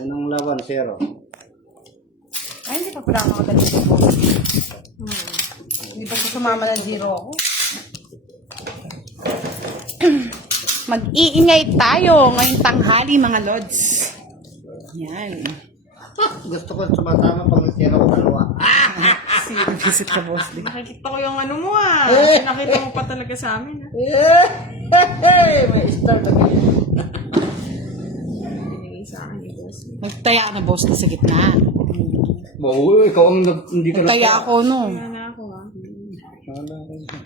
Anong laban, zero? Ay, hindi pa pala ako nakadali sa boss. Hindi pa siya sumama ng zero ako. Mag-iingay tayo ngayong tanghali, mga lods. Yan. Gusto ko sumasama pag zero ko dalawa. Visit ka, boss. Nakikita ko yung ano mo Nakita mo pa talaga sa amin May start again. Binigay sa akin ni boss. Nagtaya na, boss, na sa gitna. Oo, ikaw ang hindi ka Nagtaya ako, no? Wala na ako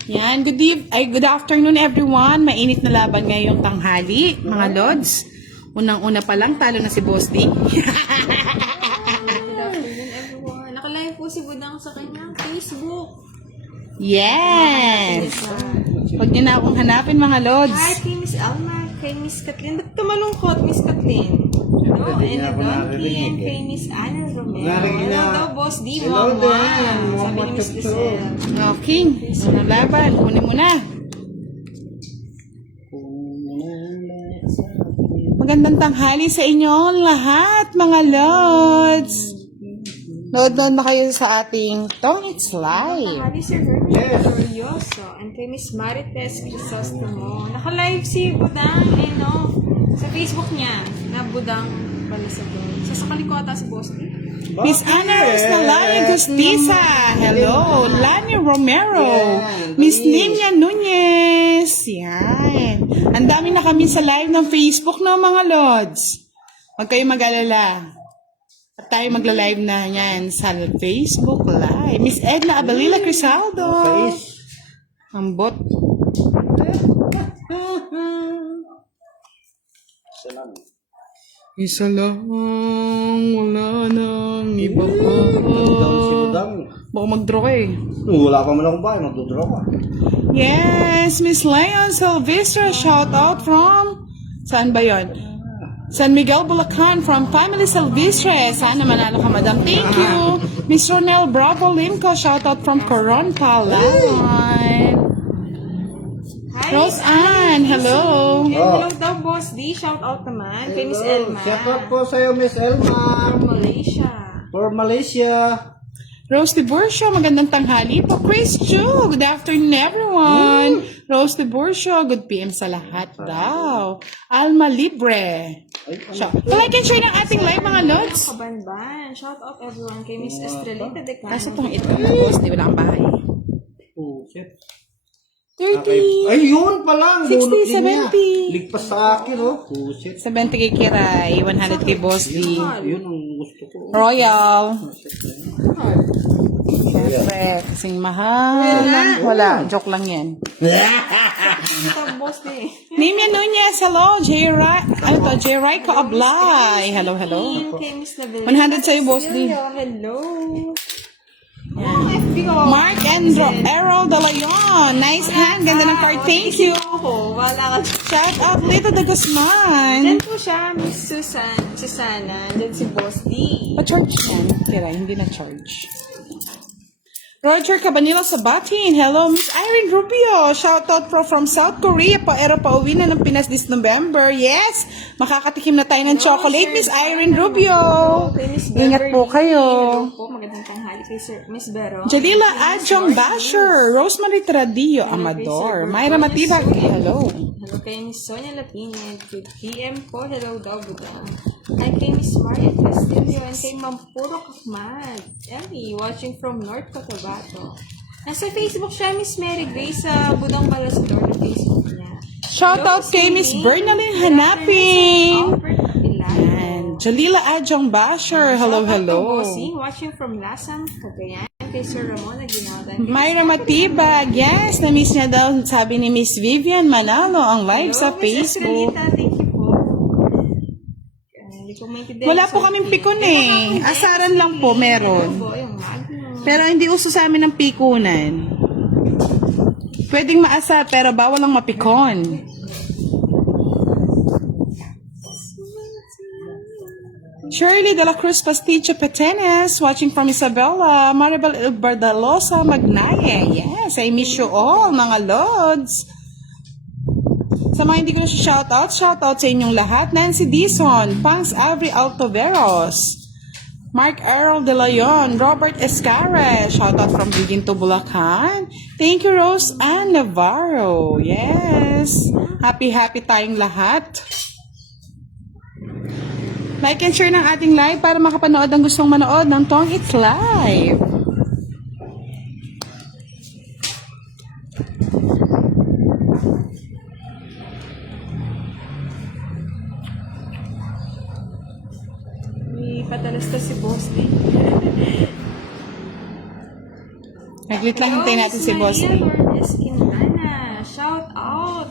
Yan, good afternoon, everyone. Mainit na laban ngayong tanghali, mga lods. Unang-una pa lang, talo na si Boss D. Good afternoon everyone. Nakalive po si Budang sa kanyang Facebook. Yes! Huwag niyo na akong hanapin, mga lods. Hi kay Miss Alma, kay Miss Kathleen. Ba't ka malungkot, Miss Kathleen? No, Hindi and niya ako Donkey, narinig and eh. kay Miss Ana Romero. Narinig Hello na. daw, Boss D. Hello Mama. din. Sabi Mama ni Miss Tutu. Lisel. Okay, unang laban. Kunin mo na. Magandang tanghali sa inyo lahat, mga lods. Nood-nood na kayo sa ating Tong It's Live. Hi, Sir Herman Glorioso. And kay Miss Marites Crisostomo. Naka-live si Budang, sa Facebook niya, na Budang Balisador. Sa kalikota si Boss D. Miss Ana Rosnalani Gustiza. Hello. Lani Romero. Yeah, Miss Denise. Ninia Nunez. Yan. Ang dami na kami sa live ng Facebook, no, mga lods. Huwag kayong mag-alala. At tayo magla-live na yan sa Facebook Live. Miss Edna Abalila Crisaldo. Ang bot. Isa lang, wala nang iba pa. Budang si Budang. Baka mag-draw ka eh. Wala pa man akong bahay, magdodraw ka. Yes, Miss Leon Silvestre, shout out from, saan ba yon? San Miguel, Bulacan, from Family Silvestre. Sana manalo ka, madam. Thank you. Miss Ronel Bravo Limco, shout out from Coron, Palawan. Hi, Rose Ann, hello. And hello daw, Boss D. Shout out naman kay Miss Elma. Shout out po sa'yo, Miss Elma. From Malaysia. For Malaysia. Rose de Burcio, magandang tanghali po. Chris Chu, good afternoon everyone. Rose de Burcio, good PM sa lahat daw. Alma Libre. Like and share ng ating live, mga lods. Kabanban. Shout out everyone kay Miss Estrelita de Cano. Kaso itong ito, boss, di wala kang bahay. Oh, shit. 30. Ay, yun pa lang. 60, Bunot din niya. 70. Ligpas sa akin, oh. Oh, shit. 70 kay Kiray, 100 kay Boss D. Yun ang gusto ko. Royal. Siyempre, kasing mahal. Wala, joke lang yan. Ito, Boss D. Nimia Nunez, hello. J-Rai, ano to? J-Rai ko Ablay. Hello, hello. Kay Miss Nabil. 100 sa'yo, Boss D. Hello. FB ko. Mark and Errol De Leon. Nice hand. Ganda ng card. Thank you. Ako, wala ka. Shout out Lito de Guzman. Diyan po siya, Miss Susana. Diyan si Boss D. Pa-charge yan. Tira, hindi na charge. Roger Cabanilla Sabatin. Hello, Miss Irene Rubio. Shout out from South Korea. Paera pa uwi na ng Pinas this November. Yes! Makakatikim na tayo ng chocolate, Miss Irene Rubio. Kay Miss Ingat po kayo. Hello po, magandang tanghali kay Sir Miss Vero. Jalila Adjong Basher. Rosemary Tradio Amador. Myra Matibag. Hello. Hello kay Miss Sonia Lapine. Good PM po. Hello daw, Budang. Ay kay Miss Maria Castillo and kay Mampuro Kahmad. Ellie, watching from North Cotabato. Nasa Facebook siya, Miss Mary Grace, sa Budang Balasador na Facebook niya. Shout out kay Miss Bernalyn Hanapin. And Jalila Adjong Basher. Hello, hello. Bossing, watching from Lasam, Cagayan. Kay Sir Ramon na ginawdan. Myra Matibag. Yes, na-miss niya daw. Sabi ni Miss Vivian Manalo ang live sa Facebook. Thank you po. Hindi ko maintindihan. Wala po kaming pikon eh. Asaran lang po meron. Po, yung Magnum. Pero hindi uso sa amin ng pikunan. Pwedeng maasar pero bawal lang mapikon. Shirley de la Cruz Pasticho Petenes, watching from Isabela. Maribel Bardalosa Magnaye. Yes, I miss you all, mga lods. Sa mga hindi ko na siya shoutout sa inyong lahat. Nancy Dizon, Pangs Avery Altoveros, Mark Errol De Leon, Robert Escares, shoutout from Bigin to Bulacan. Thank you, Rose Ann Navarro. Yes. Happy tayong lahat. Like and share ng ating live para makapanood ang gustong manood ng Tong It's Live. May patalas to si Boss D. Naglit lang hintayin natin si Boss D. Lourdes Quintana. Shout out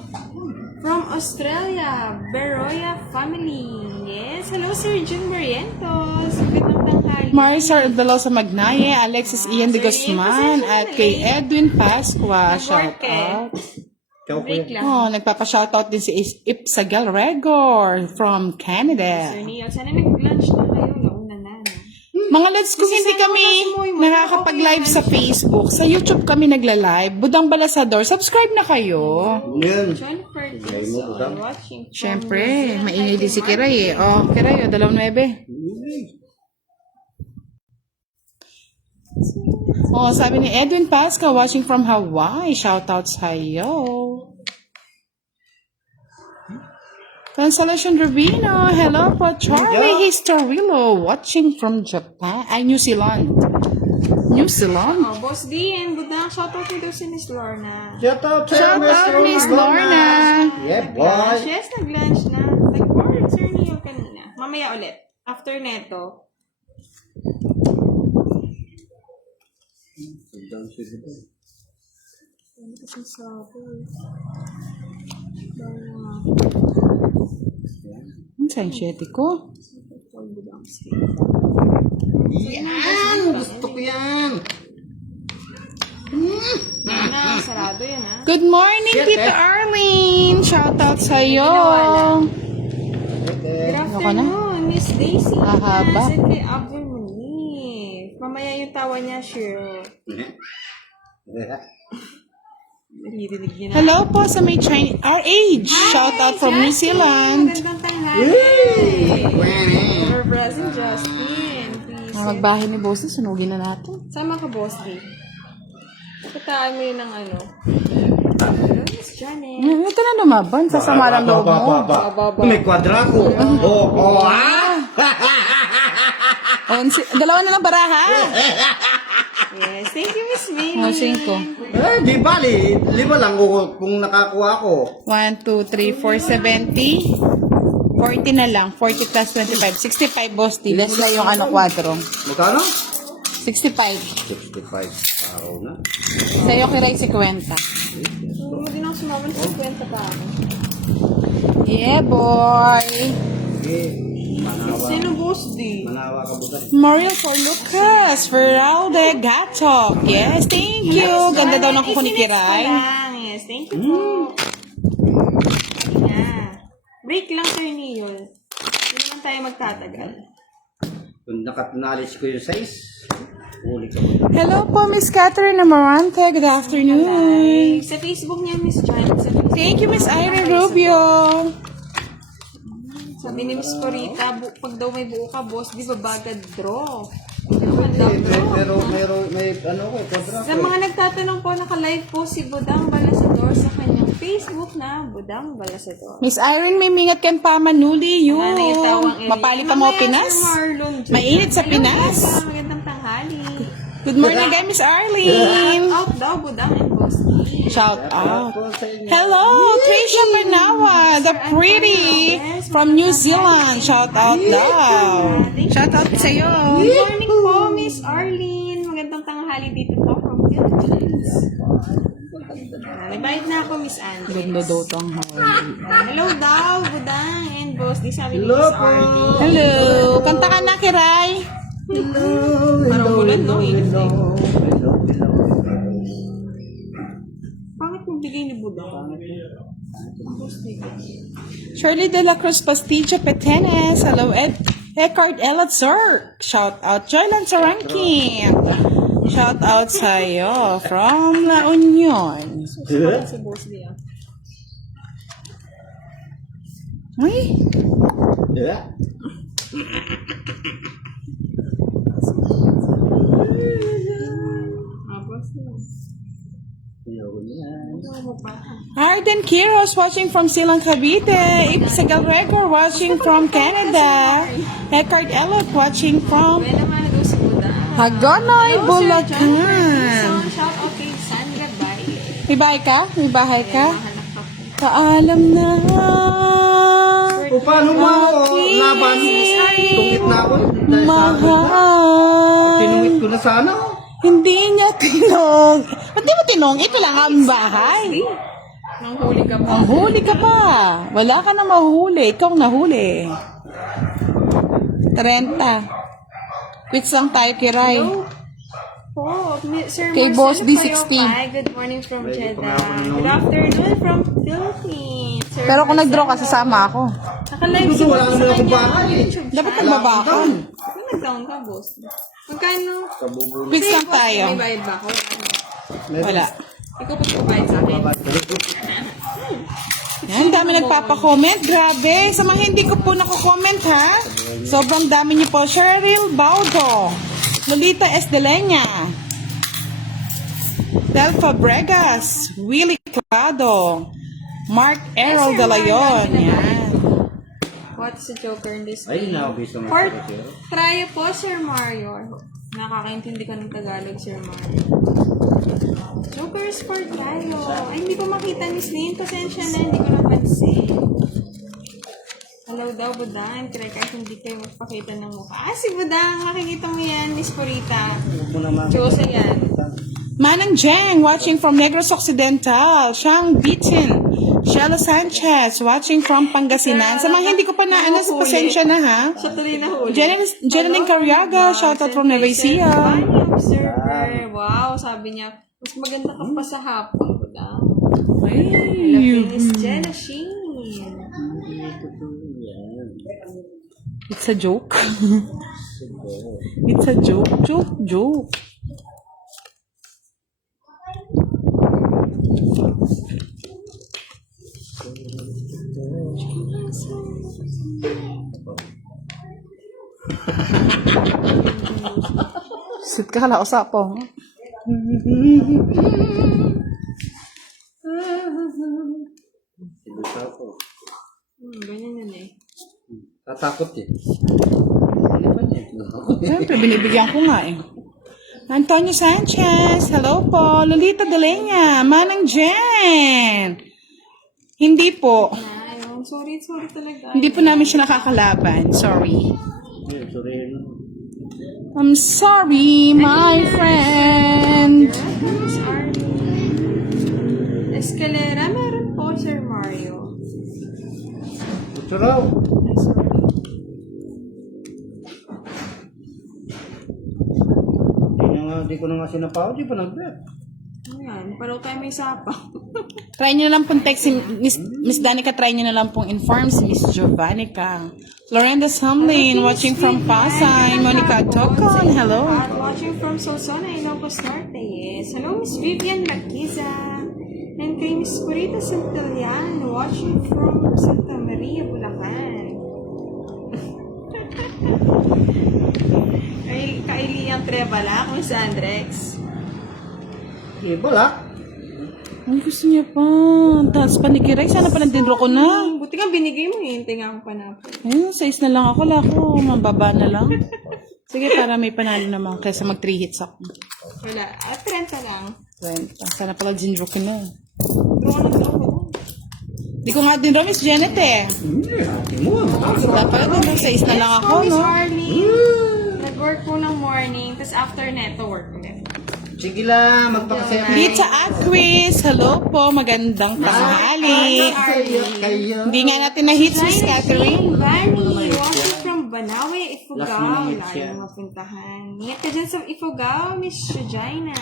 from Australia, Beroya family. Yes, hello Sir Jun Morientos. Magandang tanghali. Marisol Dalosa Magnaye, Alexis Ian de Guzman, at kay Edwin Pascua. Shout out. Break lang. Oh, nagpapa-shoutout din si Ipsagal Regor from Canada. Sir Neil, sana nag-lunch na kayo. Nauna na. Mga lads, kung hindi kami nakakapag-live sa Facebook, sa YouTube kami nagla-live, Budang Balasador, subscribe na kayo. Yan. John Ferguson watching from Siyempre, New Zealand. maingay din si Kiray eh. Oh, Kiray, 2-9. Oh, sabi ni Edwin Pasca, watching from Hawaii. Shoutout sa'yo. Consolation Rubino, hello po. Charlie Historilo, watching from Japan. New Zealand. New Zealand? Oh, Boss D and Budang, shoutout nyo daw si Miss Lorna. Shout out Shout out, Miss Lorna. Yeah, Nag-lunch. boy. Yes, nag-lunch na. Nag-board, Sir Neil, kanina. Mamaya ulit. After neto. Ano kasi sabi? Ang sansyete ko. Yan! Gusto ko yan! Na, sarado yan ha. Good morning, Tito Arlene. Shoutout sa'yo. Good Ano ka na? afternoon, Miss Daisy. Hahaba. At kay Abdul Munif. Mamaya yung tawa niya, sure. Narinig niya na. Hello po sa may Chinese RH. Shoutout from New Zealand. Magandang tanghali. Our present Justin. Please. Mga magbahay ni Bossy, sunugin na natin. Sama ka, Boss D. Kataan mo yun ng ano. Miss Janet. Ito na lumaban, sasama ng loob mo. May kwadrako. Oo, ah! Dalawa na lang baraha. Yes, thank you, Miss May. O, 5. Eh, di bali. 5 lang kung nakakuha ko. 1, 2, 3, 4, 70. 40 na lang. 40 plus 25. 65, Boss T. Less na yung ano, kwadro. Magkano? 65. 65. Araw na. Sa'yo kiray 50. Hindi din ako sumama sa kwenta pa ako. Yeah, boy. Sino, Boss D? Manawa ka buta. Mario for Lucas. Feralde Gatok. Yes, thank you. Ganda daw ng kuko ni Kiray. Yes, thank you po. Yeah. Break lang, Sir Neil. Hindi naman tayo magtatagal. Kung nakatnalis ko yung size, huli ka. Hello po, Miss Catherine Amarante. Good afternoon. Sa Facebook niya, Miss Janet. Sa Facebook. Thank you, Miss Irene Rubio. Sabi ni Miss Corita, pag daw may buo ka, boss, di ba bagad draw? Pero May ano ko, kwadrako. sa mga nagtatanong po, naka-live po si Budang Balasador sa kanyang Facebook na Budang Balasador. Miss Irene, may mingat kan pa manuli yun. Mapali pa mo Pinas. Mainit sa Pinas. Magandang tanghali. Good morning again, Miss Arlene. Out daw, Budang and Boss. Shout out. Hello, Trisha Panawa, the pretty from New Zealand. Shout out daw. Shout out sa'yo. Good morning po, Miss Arlene. Magandang tanghali dito po from Philippines. Nagbayad na ako, Miss Andres. Ganda daw tong hawali. Hello daw, Budang and Boss. Di sabi ni Hello Miss po. Arlene. Hello, kanta ka na, Kiray. Parang ulan, no? Init na yun. Pangit mong bigay ni Budang. Shirley De La Cruz Pastillo Petenes. Hello, Eckhart Elatzor. Shout out, Joylan Saranking. Shout out sa'yo from La Union. Si Boss Lia. Ay, Yeah. Tapos yun. Ayoko yan. Ano mo pa? Arden Quiros watching from Silang Cavite. Ibsagal Regor watching from Canada. Eckhart Elliot watching from Well naman, ito si Buda. Hagonoy, Hello, Sir John Bulacan. Ferguson. Shout out kay Sandra Baye. May bahay ka? May bahay ka? Mahanap ako. Paalam na. O paano mo ako laban? Tungit na ako. Dahil sa akin na. Mahal. Tinungit ko na sana. Hindi niya tinong. Ba't di mo tinong? Ito lang ang bahay. Nang huli ka pa. Ang huli ka pa. Wala ka na mahuli. Ikaw ang nahuli. 30. Quits lang tayo kay Rai. Oh, Sir Kay Marcelo Boss D60. Payopay. Good morning from Jeddah. Good afternoon from Philippines. Sir Pero kung nag-draw ka, Marcelo. sasama ako. Naka-live Gusto, wala naman akong bahay eh. YouTube Dapat channel. nagbaba ka. Kung nag-down ka, boss. Magkano? Kabubulo. Quits lang tayo. May bayad ba ako? Wala. Ikaw pa bayad sa akin. Yan, dami nagpapa-comment. Grabe. Sa mga hindi ko po naku-comment, ha? Sobrang dami niyo po. Cheryl Baudo. Lolita Esdelenya. Del Fabregas. Willie Clado. Mark Errol de Leon. Yan. What's the Joker in this Ay, game? naubis naman Port, sa kasi. try po, Sir Mario. Nakakaintindi ka ng Tagalog, Sir Mario. Joker Sport tayo. Ay, hindi ko makita, Miss Lynn. Pasensya na, hindi ko napansin. Hello daw, Budang. Try kahit hindi kayo magpakita ng mukha. Ah, si Budang. Makikita mo yan, Miss Purita. Huwag mo naman. Diyos yan. Manang Jeng, watching from Negros Occidental. Shang Bitin. Shelo Sanchez, watching from Pangasinan. Sa mga hindi ko pa naanas, pasensya na, ha? Siya tuloy na huli. Jeneline Carriaga, shoutout from Nueva Ecija. Funny observer. Wow, sabi niya, mas maganda ka pa sa hapon, Budang. Lapinis Jenna Sheen. It's a joke. It's a joke. Joke. Sit ka hala, usapong. Sinusa ko. Ganyan yan eh. Tatakot eh. Ano ba niya? Siyempre, binibigyan ko nga eh. Antonio Sanchez, hello po. Lolita Delenya, Manang Jen. Hindi po. Ayun, sorry talaga. Hindi po namin siya nakakalaban. Sorry. Ay, sorry. I'm sorry, my friend. Miss Arlie. Escalera, meron po, Sir Mario. Ito raw. Ay, sorry. Di ko na nga sinapaw. Di pa nag-bet. Ano yan? Palo tayo may sapa. Try nyo na lang pong text si Miss Danica, try nyo na lang pong inform si Miss Giovannica. Lorenda Samlin, watching from Pasay. Monica Tocon, hello. At watching from Sosona, Ilocos Norte. Yes. Hello, Miss Vivian Laquiza. And kay Miss Purita Santillan, watching from Santa Maria, Bulacan. Kay Liang Trebala, Miss Andrex. Eh, balak. Ang gusto niya pa. Tapos panikiray. Sana pa nandinro ko na. Buti nga binigay mo eh. Hintay nga akong panapon. Ayun, 6 na lang ako. Lako, mababa na lang. Sige, para may panalo naman. Kaysa mag 3 hits ako. Wala. At 30 lang. 20. Sana pala dinro ko na. Draw na draw ko. Di ko nga dinro, Miss Janet eh. Ate mo. Dapat dinro, 6 na lang ako, Miss no? Arlene. Nag-work po ng morning. Tapos after neto, work ulit. Sige lang. Magpakasaya. Lita Aquis, hello po. Magandang tanghali. Kayo. Hindi nga natin na-hits, Miss Catherine. Bunny, watching from Banawe, Ifugao. Last minute siya. Layo mapuntahan. Ingat ka dyan sa Ifugao, Miss Regina.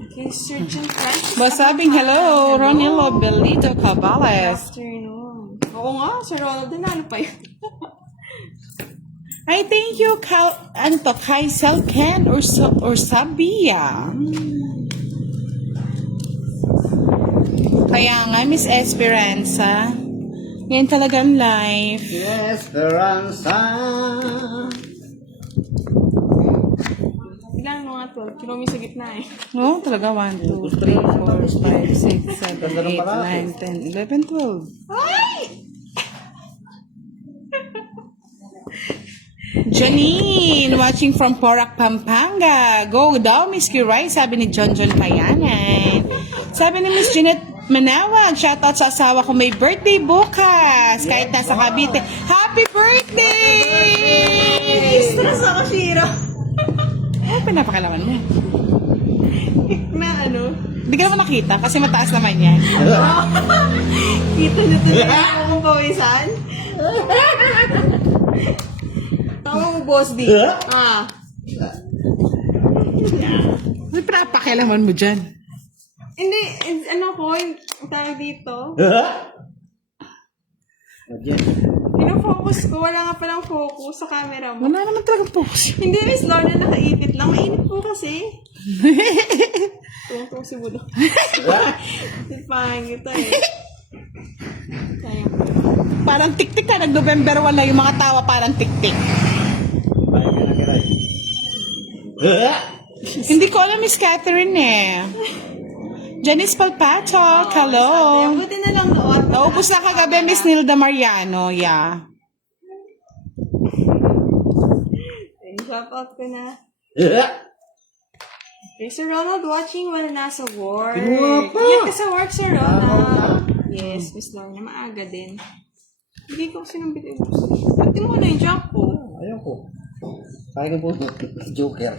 Okay, Surgeon Francis. Masabing hello, Ronilo Belito Good Cabales. afternoon. Oo nga, Sir Ronald, dinalo pa yun. I thank you, ano to, Kai Selken or Sabia. Kaya nga, Miss Esperanza. Yan talagang life. Esperanza. Ilan mga 12? Kilo sa gitna eh. Oo, talaga. 1, 2, 3, 4, 5, 6, 7, 8, 9, 10, 11, 12. Janine, watching from Porac, Pampanga. Go daw, Miss Kiray, sabi ni John Payanan. Sabi ni Miss Jeanette Manawag, shoutout sa asawa ko, may birthday bukas. Kahit nasa Cavite. Happy birthday! Stress ako, Shiro. Ano pinapakalaman mo? Na ano? Hindi ka naman nakita kasi mataas naman yan. Kita na tuloy ako kung pawisan. Tawa mo, boss D. Ah. Ano pinapakalaman mo dyan? Hindi, ano ko, yung tawag dito. Pinofocus ko, wala nga palang focus sa camera mo. Wala naman talagang focus. Hindi, Miss Lorna, nakaipit lang. Mainit po kasi. Tuwang-tuwang si Budo. Sipahan kita eh. Kaya. Parang tik-tik ka. Nag-November 1 lang yung mga tawa parang tik-tik. Hindi ko alam, Miss Catherine eh. Janice Palpato, hello. Buti na lang noon. Naubos na kagabi, Miss Nilda Mariano, yeah. Shout out ko na. Okay, Sir Ronald watching while nasa work. Ingat ka sa work, Sir Ronald. Yes, Miss Lorna, maaga din. Hindi ko kasi nang bitin. Pati mo na yung job ko. Ayaw ko. Kaya po, Joker.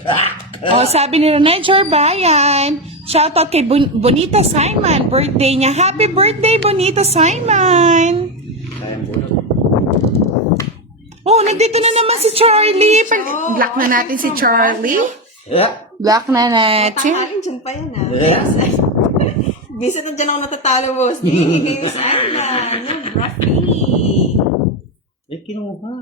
Oh, sabi ni Rene Jorbayan, shoutout kay Bonita Simon, birthday niya. Happy birthday, Bonita Simon! Oh, nandito na naman si Charlie. Block na natin si Charlie. Block na natin. Takarin dyan pa yan ah. Bisa na dyan ako natatalo, boss. Hindi, kayo sa island. No, Ruffy. Kinuha.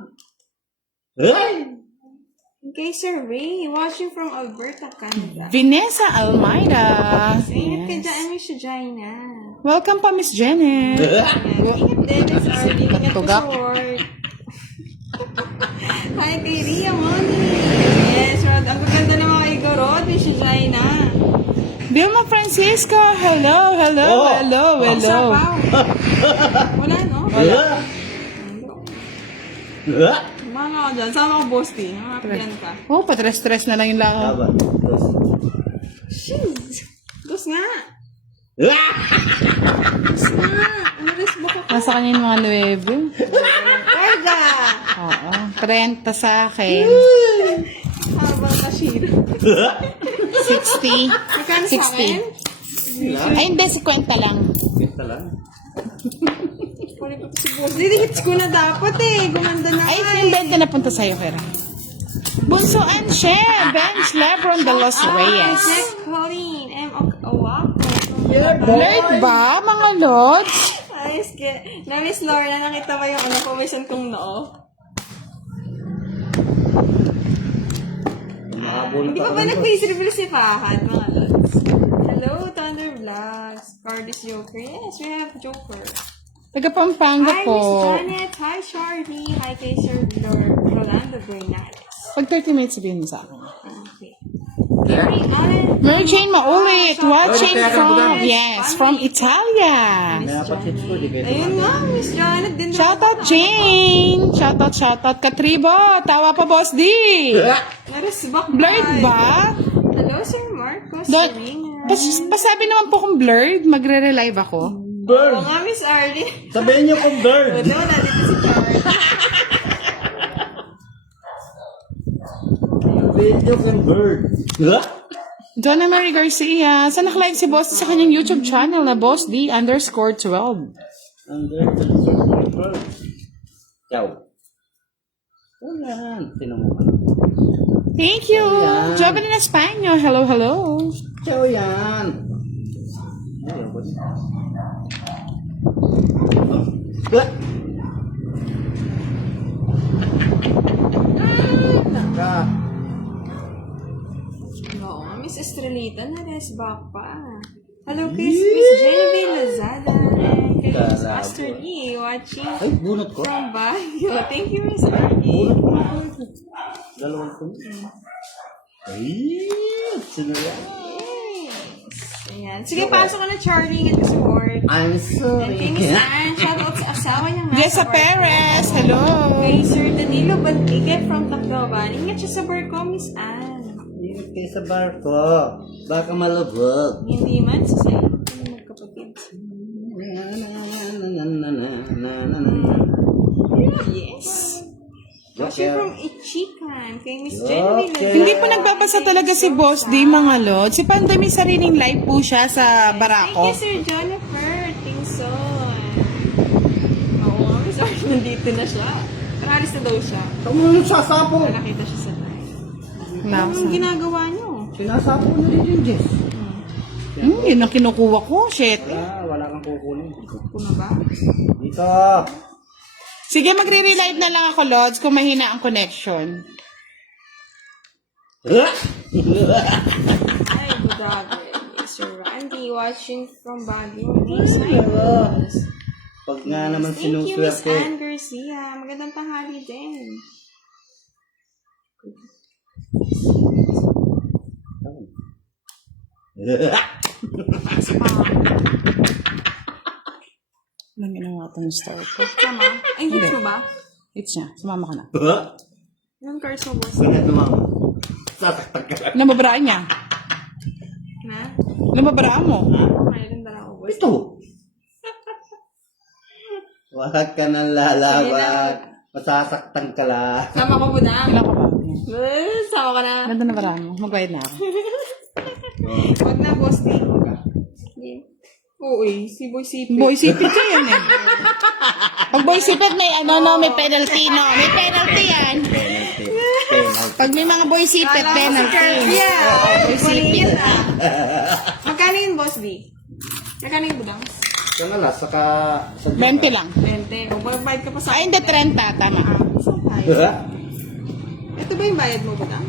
Okay, Sir Ray, watching from Alberta, Canada. Vanessa Almeida. Ingat ka dyan, Miss Jaina. Welcome pa, Miss Janet. Ingat din, Miss Arlie. Ingat ka sa work. Hi, kay Ria Moni. Yes, Rod. Ang ganda ng mga igorod, Miss Jaina. Vilma Francisco, hello, hello, hello, hello. Wala, no? Wala. Mana ka dyan. Sama ko, boss D. Nakapyan ka. Oh, patres-tres na lang yung lang. Shiz! Dos nga! Dos nga! Ano resbo ko? Nasa kanya yung mga 9. Erga! Oo, 30 sa akin. Habang kashiro. 60. Magkano sa akin? 60. Ay, hindi, 50 lang. Basta lang. Pwede ko si boss. Hits ko na dapat eh. Gumanda na Ay, nga yung 20 na punta sa'yo, Kira. Bunso Anshe, Bench Lebron de los Reyes. Next, Colleen. M. Owako. Lord ba, mga lods? Ayos ka. Na Miss Laura, nakita ba yung ano, pawisan kong noo? Hindi pa ba nag-face reveal si Fahad, mga lods? Hello, Thunder Vlogs. Cardis Joker. Yes, we have Joker. Taga Pampanga Hi, po. Miss Janet. Hi, Charlie. Hi, kay Sir Rolando Bernales. Pag 30 minutes sabihin mo sa akin. Okay. Gary Allen. Mary Jane Maulit, watching from Italia. Ayun nga, Miss Janet. Din Shoutout Jane. Shoutout Katribo. Tawa pa, Boss D. Narisbak Blurred ba? Hello, Sir Marcos. Serena. Pasabi naman po kung blurred, magre-relive ako. Oo nga, Miss Arlie. Sabihin niyo kung bird. Wala, wala dito si Charlie. Sabihin niyo kung bird. Donna Marie Garcia. Saan naka-live si Boss sa kanyang YouTube channel na Boss D_12. Under the bird. Ciao. Wala. Tinumuhan. Thank you. Jovelyn Españo. Hello, hello. Ciao yan. Ayaw ko. Naka. Oo, Miss Estrelita, naresbak pa. Hello, Miss Genevieve Lazada. And kay Miss Kalabo. Master Lee watching Ay, bunot ko. from Baguio. Thank you, Miss Arky. Bunot ko. Dalawang ko. Ay, sino yan? Yes. Ayan. Sige, pasok ka na, Charlie. Get to support. I'm And kay Miss sorry. Anne, shoutout sa asawa niya nga. Jessa sa Perez, hello. Kay Sir Danilo Bantigue from Tacloban. Ingat siya sa barko, Miss Anne. Ingat kayo sa barko. Baka malubog. Hindi man, sa sayo. Magkapatid. Yes. Watching from Ichikan. Kay Miss Genevieve Lazada. Hindi po nagbabasa talaga si Boss D, mga lod. Si Pandoy may sariling live po siya sa Thank barako. you, Sir Jennifer. Tingson. Oo nga, Miss Arky, nandito na siya. Pero alis na daw siya. Kamu sasapo. Nakita siya sa live. Wala Ano ko yung sa- ginagawa niyo? Sinasapo na rin yung Jess. Yun ang kinukuha ko. Shit. Wala kang kukunin. Kuna ba? Dito. Sige, magre-relive na lang ako, Lods, kung mahina ang connection. Ay, grabe. Sir Randy watching from Baguio. Thanks, Cyrus. Pag nga naman Thank you, Miss sinuswerte. Anne Garcia. Magandang tanghali din. Anong ginawa ko ng store ko? Tama. Ay, hits mo ba? It's niya. Sumama ka na. Yung cards mo, boss. Kaya tumama. Sasaktan ka lang. Namabaraan niya. Na? Namabaraan mo. Mayroon dala ko, boss. Ito. Wag ka nang lalaban. Masasaktan ka lang. Sama ko, Budang. Ilan ka ba? Sama ka na. Ganda na baraan mo. Magbayad na ako. Huwag na, boss. Di. Oo, si Boy Sipi. Boy sipit ko yan eh. Pag boy sipit may may penalty no. May penalty yan. Pag may mga boy sipit, Kala ko si penalty. Kirby, Boy sipit. Magkano yun, boss, di? Magkano yung Budang? Kaya nga saka... 20 lang. 20. O, bayad ka pa sa Ay, hindi, 30. Tama. Isang bayad. Ito ba yung bayad mo, Budang?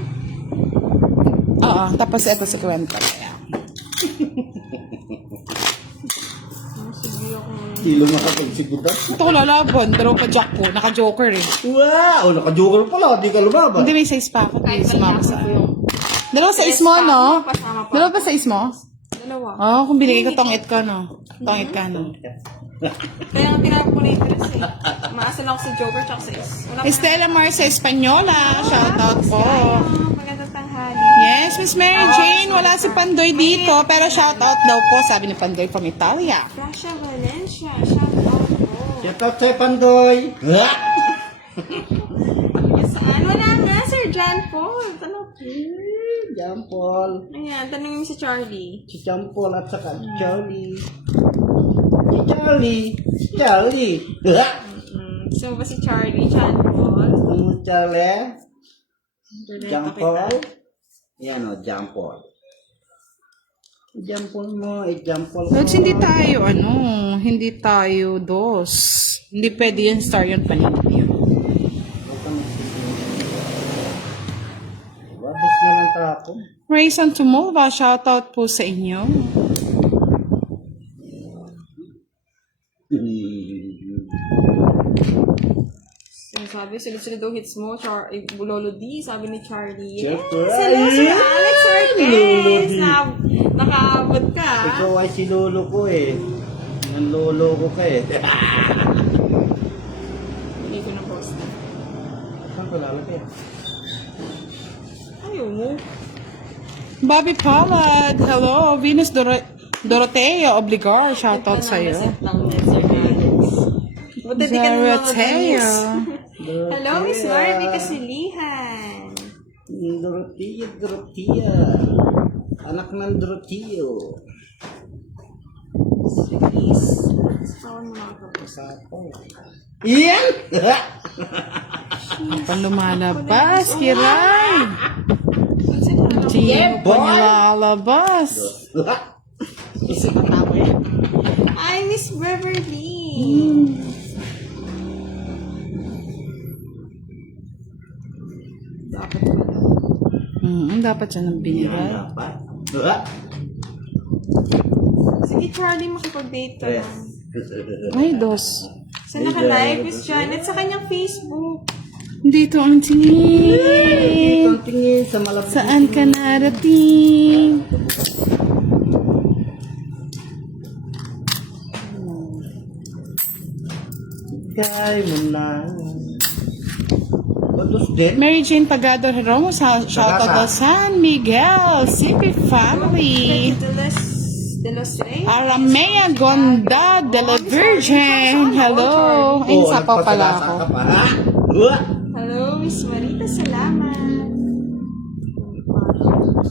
Oo, tapos ito si Kwenta. Kaya. Sige ako. Kilo makapagsigurad. Ito ko lalaban, pero pa-jack ko. Naka-joker eh. Wow! Naka-joker pala. Di ka lumaban. Hindi, may size pa ako. Kahit Sumama wala sa ako po. Dalawa size mo, no? Pasama pa. Dalawa pa size mo? Dalawa. Oo, kung binigay ko tongit ka, no? Tongit ka, no? Kaya nga tinapon ko na yung dress eh. Maasa lang ako sa Joker tsaka sa is. Wala pa Estela Marcia Española, shoutout po. Magandang tanghali. Yes, Miss Mary Jane, wala si Pandoy dito, pero shoutout daw po, sabi ni Pandoy from Italia. Rasha Valencia, shout out po. Shout out sa'yo, Pandoy. Saan? Wala nga, Sir John Paul. Tanong. Jampol. Ayan, tanongin mo si Charlie. Si Jampol at saka Charlie. Si Charlie. Charlie. Gusto mo ba si Charlie? John Paul? Charlie. Donate Jampol. kita. Yan o, Jampol. Jampol mo, Jampol mo. Lods, hindi tayo dos. Hindi pwede yan, star yun, paninit yun. Wabos na lang tapo. Ray Santumova, shoutout po sa inyo. Sabi, sunod-sunod daw hits mo, Lolo D, sabi ni Charlie. Yes! Siyempre. Hello, Sir Alex Lolo Ortiz! D. Nakaabot ka. Ikaw ay si lolo ko eh. Ang lolo ko ka eh. Hindi ko na post na. Saan ko lalapit? Ayaw mo. Bobby Palad, hello. Venus Dorotea Obligar, shoutout sa iyo. Set lang din, Sir Alex. Buti di ka ng mga Dorotea. views. Hello, Miss Marvy Kasilihan. Dorotea. Anak ng Doroteo. Please. Saan mo nakakapos? Iyan! Pan lumalabas, Kiray. Hindi Yeah, mo pa boy. nilalabas. Hi, Miss Beverly. Dapat ba? Dapat siya nang binigay. Dapat. Sige, Charlie, makipag-date ka Yes. lang. Ay, dos. Sa naka-live is Janet sa kanyang Facebook. Dito ang tingin. Ang tingin sa malapit. Saan ka narating? Kay mo na. What was that? Mary Jane Pagado Heromo, shoutout Pagasa. to San Miguel, CP Family. De los Reyes. Aramea Gonda de la Virgin. Hello. Ay, sapaw pala ako. Nagpapalasa ka pa, ha? Uwa! Hello, Miss Marita, salamat.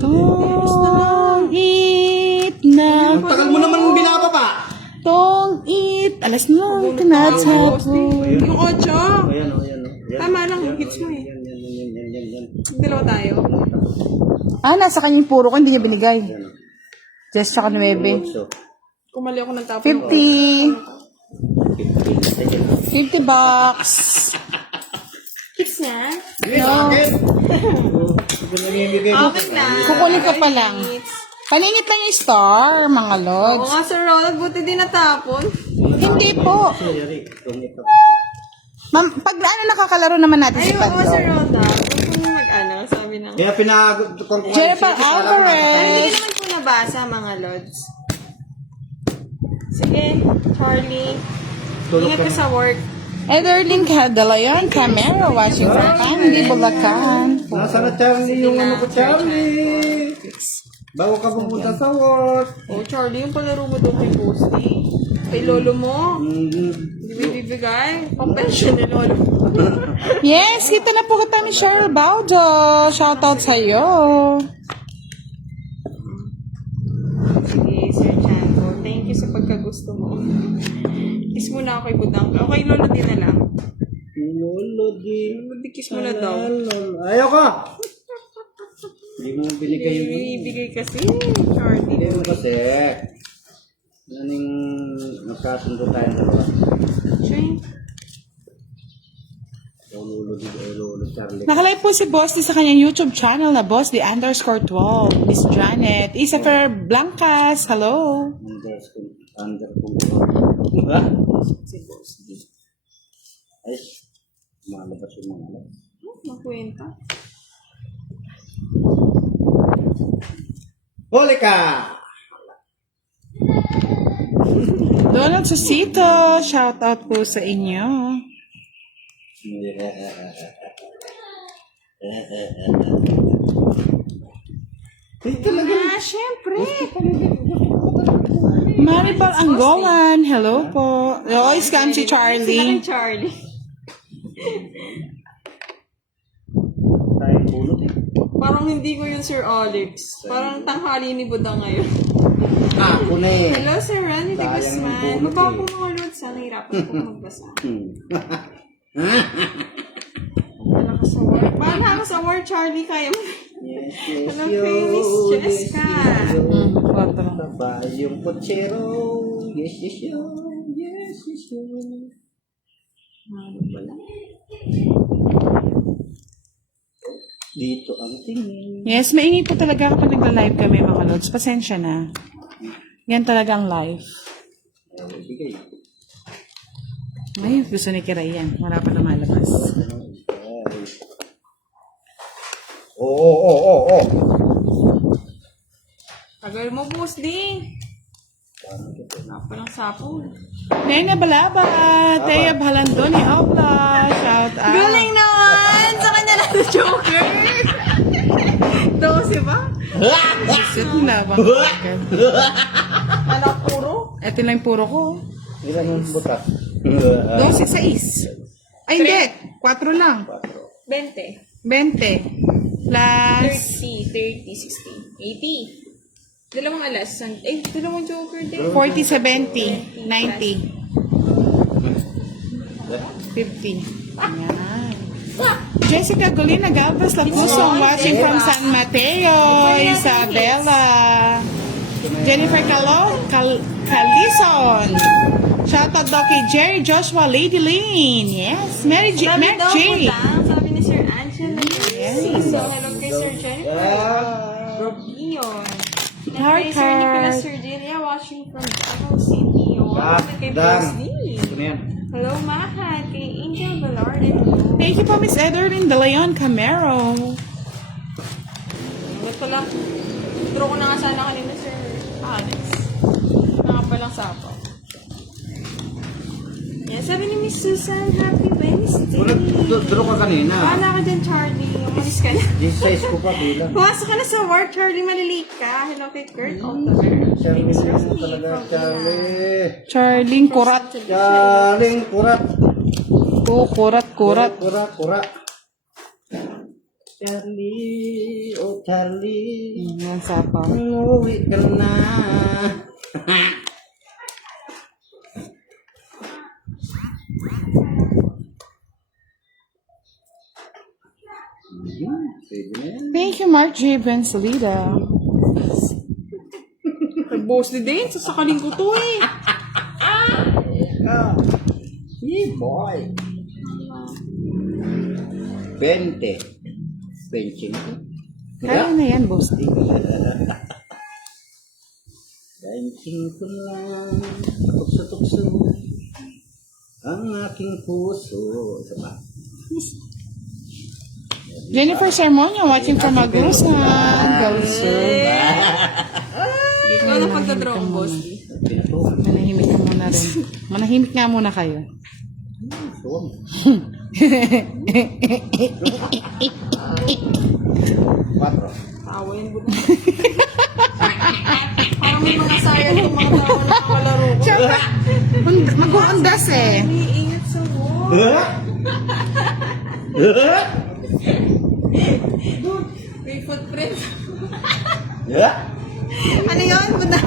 Tong eat na. Ang tagal mo naman binababa. Tong eat. Alas no, tinatsapo. Yung 8. Ayan o, ayan o. Yan. Tama lang, hits mo eh. Yan. Dalawa tayo. Ah, nasa kanyang puro ko, hindi niya binigay. Yan o. Just tsaka 9. So, Kumali ako ng tapo. 50. 50. 50 bucks. Hits na? No. Ito namimigay mo. Okay na. Kukunin ko pa lang. Hits. Paningit lang yung star, mga Oo lods. nga, Sir Ronald, buti din natapon. Hindi po. Sorry, tumito. Ma'am, pag ano nakakalaro naman natin Ay, si oo, Sir Pando. Ronald. Huwag mo mag-ano, sabi ng... Kaya pinag-kung Jennifer Ay, Alvarez. hindi naman po nabasa, mga lods. Sige, Charlie. Tulog Ingat ka sa work. Ederlyn Cadalayan, camera watching from Candy, Bulacan. Nasa na Charlie yung ano ko, Charlie? Bago ka pumunta sa work. Oh, Charlie, yung palaro mo doon kay Bosti. Kay lolo mo. Mm-hmm. Hindi bibigay. Pang-pension ni lolo. Yes, kita na po kita ni Cheryl Baudo. Shoutout sa'yo. Sige, Sir Chanko. Thank you sa pagkagusto mo. Kiss mo na ako kay Budang. O kay lolo din na lang. Lolo din. Kiss mo na daw. Ayaw ka! Hindi mo binigay yung... Ibigay kasi, Charlie. Hindi mo kasi. Naning magkasundo tayong dalawa. Shane. Lolo din, Lolo Charlie. Nakalive po si Boss sa kanyang YouTube channel na Boss the _12. Miss Janet. Isafer Blancas. Hello. Ha? Si Bosti. Ay, malabas yung mga alam. Makwenta. Huli ka! Donald Susito. Shoutout po sa inyo. Ah, syempre. Maribel Angolan. Hello po. Oh, scam si Sila kay Charlie. Charlie. Tayong pulot eh. Parang hindi ko yun, Sir Alex. Parang tanghali ni Budang ngayon. Ako na eh. Hello, Sir Randy de Sayang Guzman. yung bulot Baba eh. po mga lods. Ang hirapan po magbasa. Wala ka sa work. Bahala ka sa work, Charlie. Kaya mo. Yes, Alam ko yun, Miss Jessica. Baba yung pochero. Yes, yo. Yes, yo. Ano pala? Dito ang tingin. Yes, maingay po talaga kapag nagla-live kami mga lods. Pasensya na. Yan talagang live. Bigay. Ay, gusto ni Kiray yan. Wala pa na malabas. Oo. Tagal mo, boss din. Wala pa ng sapo. Nena Balaba, Teya Balandoni, Obla, shout out. Galing naman! Sa kanya lang sa Joker! 12 ba? Sit na ba? Anak puro? Ito lang yung puro ko. Ilan yung butas? 12, 6. Ay, hindi. 4 lang. 20. 20. Plus 30, 60, 80. Dalawang alas. Dalawang Joker din. 40, 70, 90. 50. Ayan. Jessica Golina Galvez Lapusong watching from San Mateo, Isabela. Jennifer Calison. Shout out daw kay Jerry Joshua Lady Lane. Yes. Mary J. Sabi daw po J. lang, sabi ni Sir Angela. Yes. So, hello kay Sir Jennifer. Robion. And kay Sir Heart. Nicolas Sir Delia watching from from Davao City. Wow, kay Dang. Boss D. Ito na yan. Hello, Mahal. Kay Angel Velarde. Thank you po, Miss Ederlyn De Leon Camero. Wait ko lang. Draw ko na nga sana kanina, Sir Alex. Nakapalang sapo. Yan, sabi ni Miss Susan, Happy Wednesday. Draw ka kanina. Bahala ka dyan, Charlie. Umalis ka na. This size ko pa bilang. Pumasok ka na sa work, Charlie. Malilate ka. Hello kay Kurt Altaver. Kay Miss Rosie. Talaga, from Charlie. Charling Kurat. Charlie, kurat. Oh, kurat. Kurat. Charlie, oh Charlie. Yan, sapa. Umuwi ka na. Pwede na yan. Thank you, Mark J. Bensalida. Boss di din. Sasakalin ko to eh. Hey boy. 20. 25. Kaya na yan, boss. 25 lang. Tukso-tukso. Ang aking puso. Diba? Jennifer Sermonia watching from Agusan. Galsur. Ikaw na pagdadraw ko, boss. Manahimik ka muna rin. Manahimik nga muna kayo. Quatro. Tawa yan, buda. Parang may mga sayang yung mga tawa na nakalaro ko. Siyempre, mag-uundas eh. Umiingat sa wall. May footprint. Ano yun? Buda.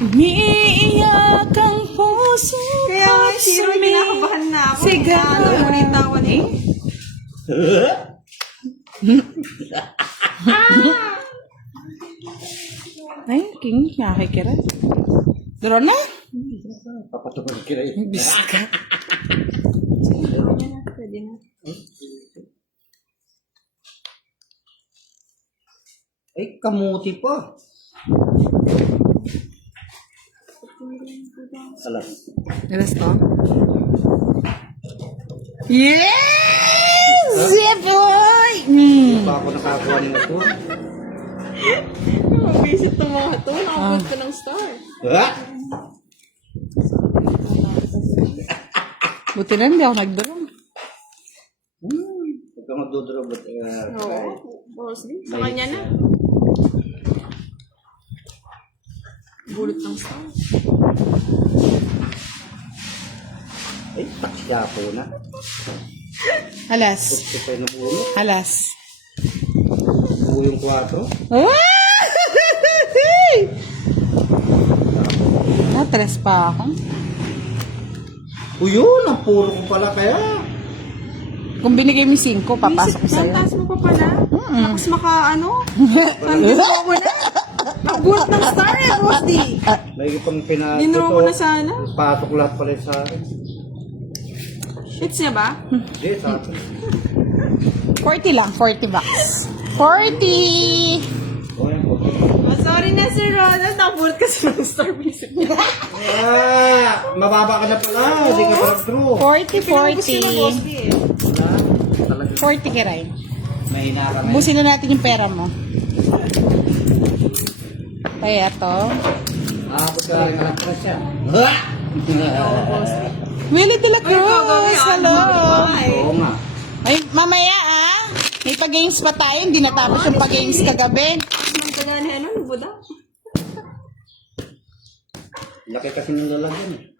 Umiiyak ang puso. Kaya nga, Shiro, kinakabahan na ako. Sigaw. Ano mo rin tawa na eh? Ay, king, nakikira. Duro na? Papatupad kira yun. Biska. Pwede na. Ay, kamuti pa. Alas. Alas to? Yes! Yeah, boy! Pa ako nakakuha nito. Visit ng mga to. Nakabot ka ng star. Buti na hindi ako nagduro. Huwag ka magduduro. Oo. Boss din. Sa kanya na. Bulot ng star. Ay, taksya po na. Alas. Gusto pa yung ulo. Alas. Ulo yung 4. Natres pa ako. Yun, ang puro ko pala kaya. Kung binigay mo 5, papasok ko sa'yo. Taas mo pa pala. Tapos maka ano? Nandito mo na. Nagbulot ng star eh, boss di. May pang pinasok Dinuro mo na sana. Pasok lahat pala sa akin. Hits niya ba? Hindi, sa akin. 40 lang, 40 bucks. 40! O, yan po. Oh, sorry na, Sir Ronald. Nakabulot kasi ng star visit niya. Mababa ka na pala. Hindi ka parang true. 40, Gusto mo, boss 40. di eh. Talaga. 40 kiray. Mahina ka na. Busin na natin yung pera mo. Kaya to. Abot ka rin alam ko siya. Willie de la Cruz, hello! Oo nga. Ay, mamaya may pag-games pa tayo. Hindi natapos yung pag-games kagabi. Ang taga na ano, buda. Laki kasi ng lalagyan eh.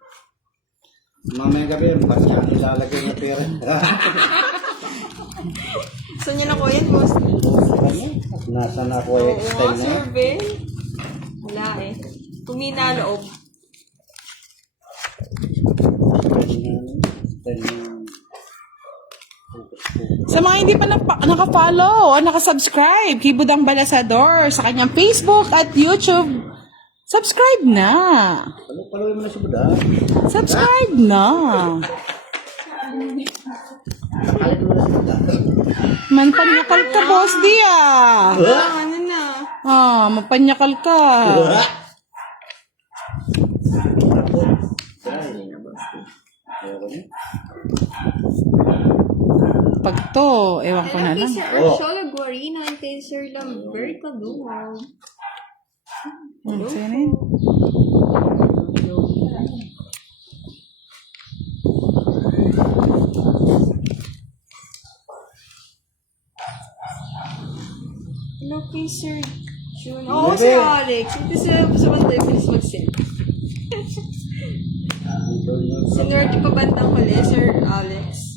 Mamaya gabi, ba't yan ilalagay na pera? Saan niya nakuha yan, boss? Nasa na ako Oo extend nga, na. Sir Ben. Wala eh. Tumina loob. Sa mga hindi pa naka-follow o naka-subscribe kay Budang Balasador sa kanyang Facebook at YouTube, subscribe na! Palo mo na si Buda. Subscribe na! Manpanyakal ka, boss di ah. Ano na? Ah, mapanyakal ka. Pag to, ewan ko na Kay lang. Sir Arsholo Guarino and kay Sir Lambert Calumog. Sino yun? Hello kay Sir June. Oo, Sir Alex. Ito sila sa banda yung bilis mag-send. Sinurti pa bandang huli, Sir Alex.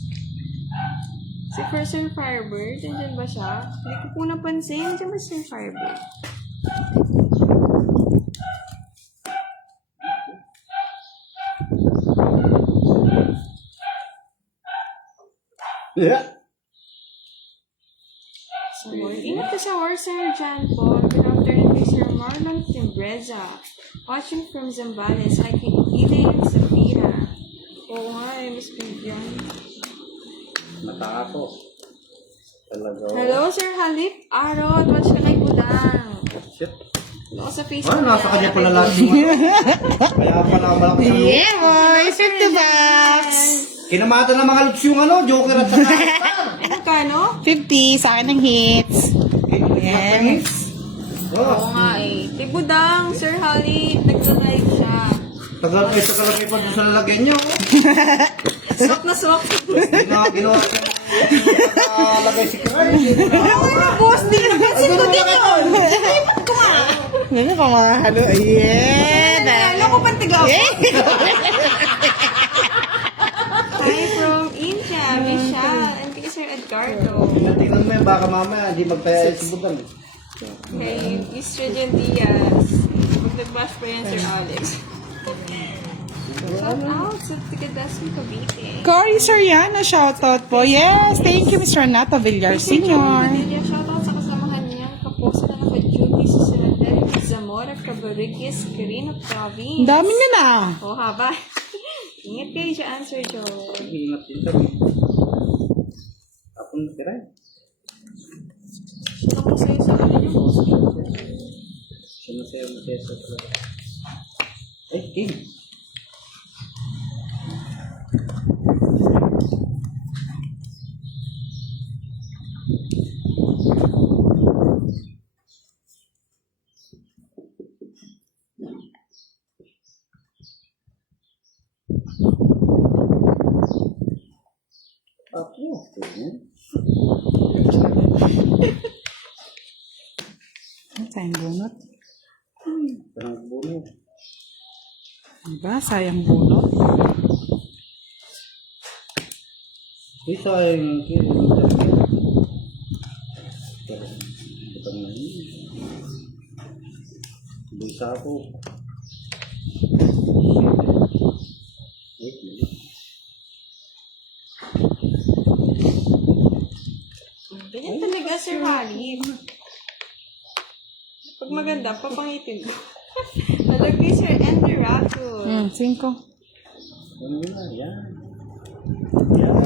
Si Sir Firebird, nandiyan ba siya? Hindi ko po napansin. Nandiyan ba si Sir Firebird? Yeah. So, ingat ka sa war, Sir John Paul. Good afternoon kay Sir Marlon Timbreza. Watching from Zambales, I can Elaine Safira. Oo nga, Miss Vivian. Mata ako. Talaga. Hello, Sir Halip Arot. Watch ka kay Budang. Shit. Hello sa Facebook. Ano, nasa kanya pala lahat yung Kaya pala malaki ang Yeah, boy. 50 bucks. Kinamata ng mga looks yung ano, Joker at saka. Magkano? 50 sa akin ng hits. Yes. Oo nga eh. Kay Budang, Sir Halip, nag-live siya. Tagal kayo sa kalagay pa doon sa lalagyan nyo. Swak na swak. Ginawa siya. Lagay si Kiray. Ano mo yung boss? Di napansin ko din yun. Nalipat ko nga. Ngayon ka mga halo. Yeah. Alam ko pantigaw. Hi from India, Michelle, and kay Sir Edgardo. Tingnan mo yun, baka mamaya hindi magpaya si Budang. Kay Estrella Diaz. Pag nag-bash pa yan, Sir Alex. Shout out sa Tigadasmi Cavite. Cory Soriano, shoutout po. Yes, thank you, Mr. Renato Villar Sr. Shout out sa kasamahan niyang kaposa na naka-duty sa Sinandel, Zamora, Cabarigues, Quirino, Province. Ang dami niya na. Oh, haba. Ingat kayo dyan, Sir Joe. Ingat din kami. Tapon na Kiray. Sino mo sa'yo sa kanila yung boss? Sinasayaw mo siya sa talaga. Ay, King. Ako. Ang sayang bunot. Parang bulo. Diba? Sayang bunot. Isa yung kilo. Butang na yun. Bisa ako. Ganyan talaga, Sir Halip. Pag maganda, papangitin mo. Malagay, Sir Andy Rato. 5. Ano yun na? Yan. Yan.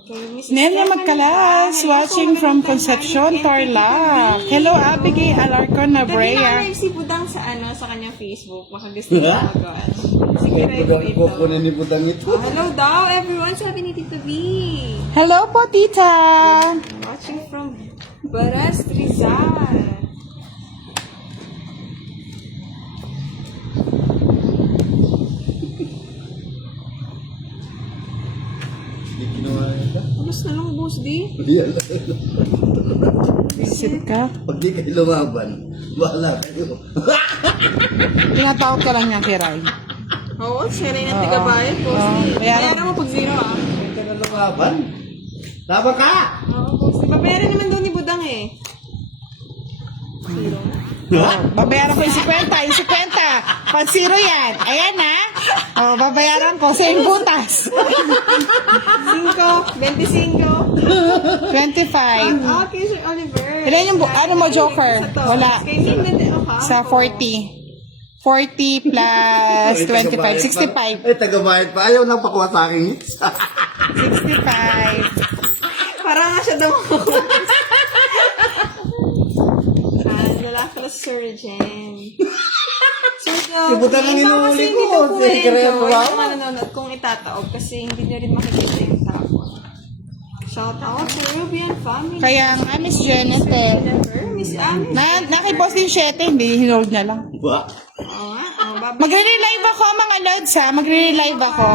Okay, Mrs. Nelia Stephanie Magkalas, Hello, watching magandang from tanghali, Concepcion, NTTV. Tarlac. Hello, Abigail Alarcon Gabi Nabrea. na si Budang sa sa kanyang Facebook. Baka gusto niya mag-on. Sige, Ito daw ipupunan ni Budang ito. Hello daw, everyone. Sabi ni Tito V. Hello po, tita. Watching from Baras, Rizal. Hindi ginawa na ito. Alas na lang, boss, di? Yan. Isip ka. Pag di kayo lumaban, bahala kayo. Tinatawag ka lang niya, Kiray. Oo, siya rin ang tigabayan, boss. Bayaran mo pag zero, ah. Hindi ka na lumaban. Laban ka! Oo, boss. Babayaran naman daw ni Budang, eh. Zero. Babayaran ko yung 50. Yung 50. Pag-zero yan. Ayan ha. Oh, babayaran ko sa yung butas. 5, 25. 25. Okay, Sir Oliver. Ilan yung ano mo, Joker? Sa to. Wala. Kay Min, okay. Sa 40. 40 plus 25. 65. Ay, tagabayad pa. Ayaw nang pakuha sa akin. 65. Parang nga siya daw. Lalaki na si Sir Jen. So, Ibutan ang inuuli ko. Sekreto Yung lang. mga nanonood kung itataob kasi hindi nyo rin makikita yung tapon. Shout out to Ruby and family. Kaya nga, Miss Janet eh. Miss Anne. Nakipost yung 7, hindi hinold na lang. Ba? Oo nga. Oh, bye-bye. Magre-relive ako mga lods ha. Magre-relive ako.